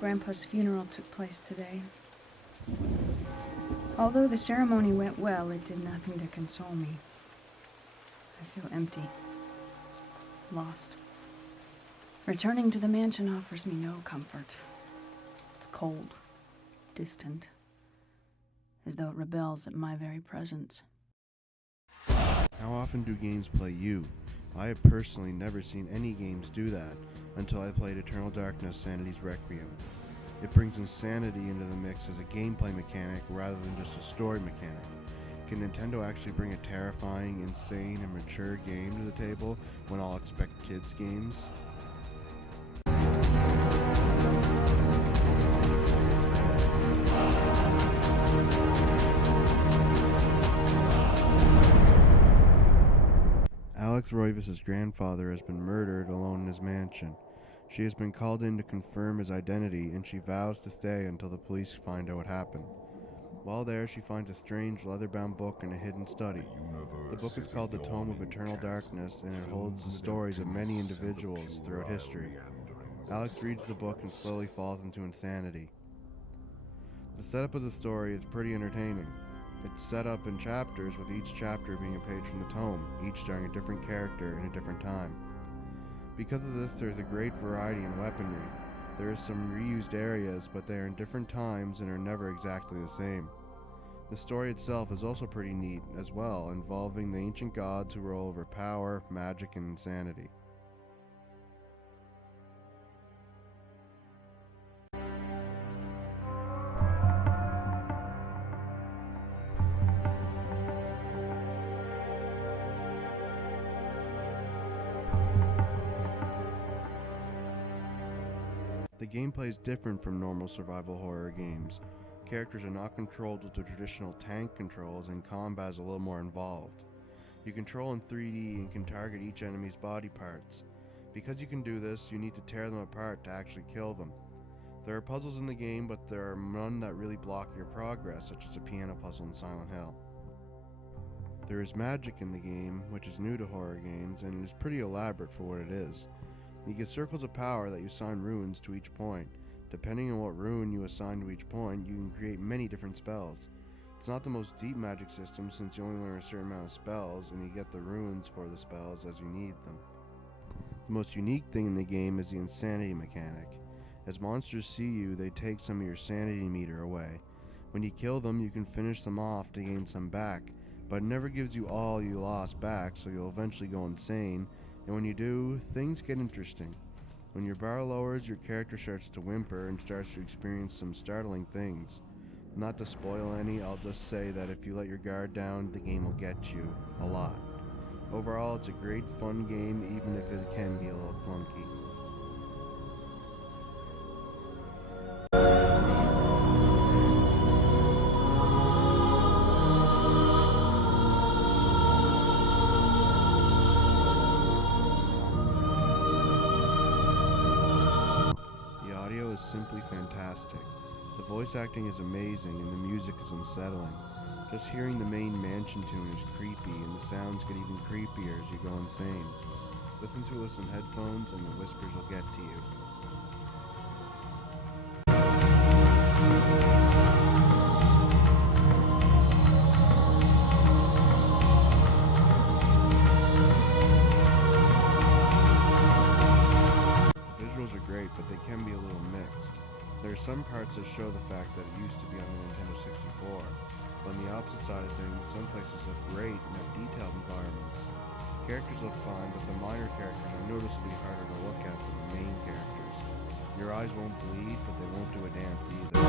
Grandpa's funeral took place today. Although the ceremony went well, it did nothing to console me. I feel empty, lost. Returning to the mansion offers me no comfort. It's cold, distant, as though it rebels at my very presence. How often do games play you? I have personally never seen any games do that until I played Eternal Darkness: Sanity's Requiem. It brings insanity into the mix as a gameplay mechanic rather than just a story mechanic. Can Nintendo actually bring a terrifying, insane, and mature game to the table when all expect kids' games? Alex Roivas' grandfather has been murdered alone in his mansion. She has been called in to confirm his identity, and she vows to stay until the police find out what happened. While there, she finds a strange leather-bound book in a hidden study. The book is called the Tome of Eternal Darkness, and it holds the stories of many individuals throughout history. Alex reads the book and slowly falls into insanity. The setup of the story is pretty entertaining. It's set up in chapters, with each chapter being a page from the tome, each starring a different character in a different time. Because of this, there's a great variety in weaponry. There are some reused areas, but they are in different times and are never exactly the same. The story itself is also pretty neat as well, involving the ancient gods who rule over power, magic, and insanity. The gameplay is different from normal survival horror games. Characters are not controlled with the traditional tank controls, and combat is a little more involved. You control in 3D and can target each enemy's body parts. Because you can do this, you need to tear them apart to actually kill them. There are puzzles in the game, but there are none that really block your progress, such as a piano puzzle in Silent Hill. There is magic in the game, which is new to horror games, and is pretty elaborate for what it is. You get circles of power that you assign runes to each point. Depending on what rune you assign to each point, you can create many different spells. It's not the most deep magic system, since you only learn a certain amount of spells, and you get the runes for the spells as you need them. The most unique thing in the game is the insanity mechanic. As monsters see you, they take some of your sanity meter away. When you kill them, you can finish them off to gain some back, but it never gives you all you lost back, so you'll eventually go insane. And when you do, things get interesting. When your bar lowers, your character starts to whimper and starts to experience some startling things. Not to spoil any, I'll just say that if you let your guard down, the game will get you a lot. Overall, it's a great fun game, even if it can be a little clunky. Simply fantastic. The voice acting is amazing and the music is unsettling. Just hearing the main mansion tune is creepy, and the sounds get even creepier as you go insane. Listen to us in headphones and the whispers will get to you. But they can be a little mixed. There are some parts that show the fact that it used to be on the Nintendo 64, but on the opposite side of things, some places look great and have detailed environments. Characters look fine, but the minor characters are noticeably harder to look at than the main characters. Your eyes won't bleed, but they won't do a dance either.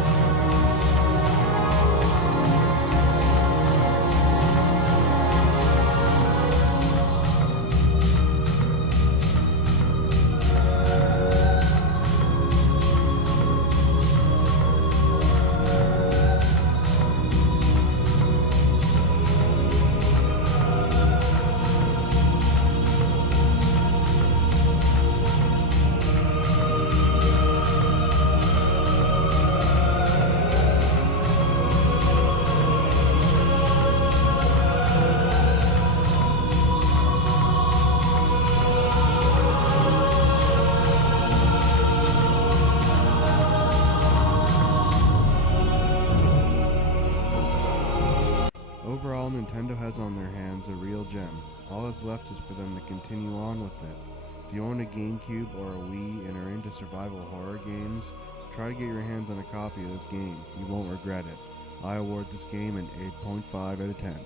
Overall, Nintendo has on their hands a real gem. All that's left is for them to continue on with it. If you own a GameCube or a Wii and are into survival horror games, try to get your hands on a copy of this game. You won't regret it. I award this game an 8.5 out of 10.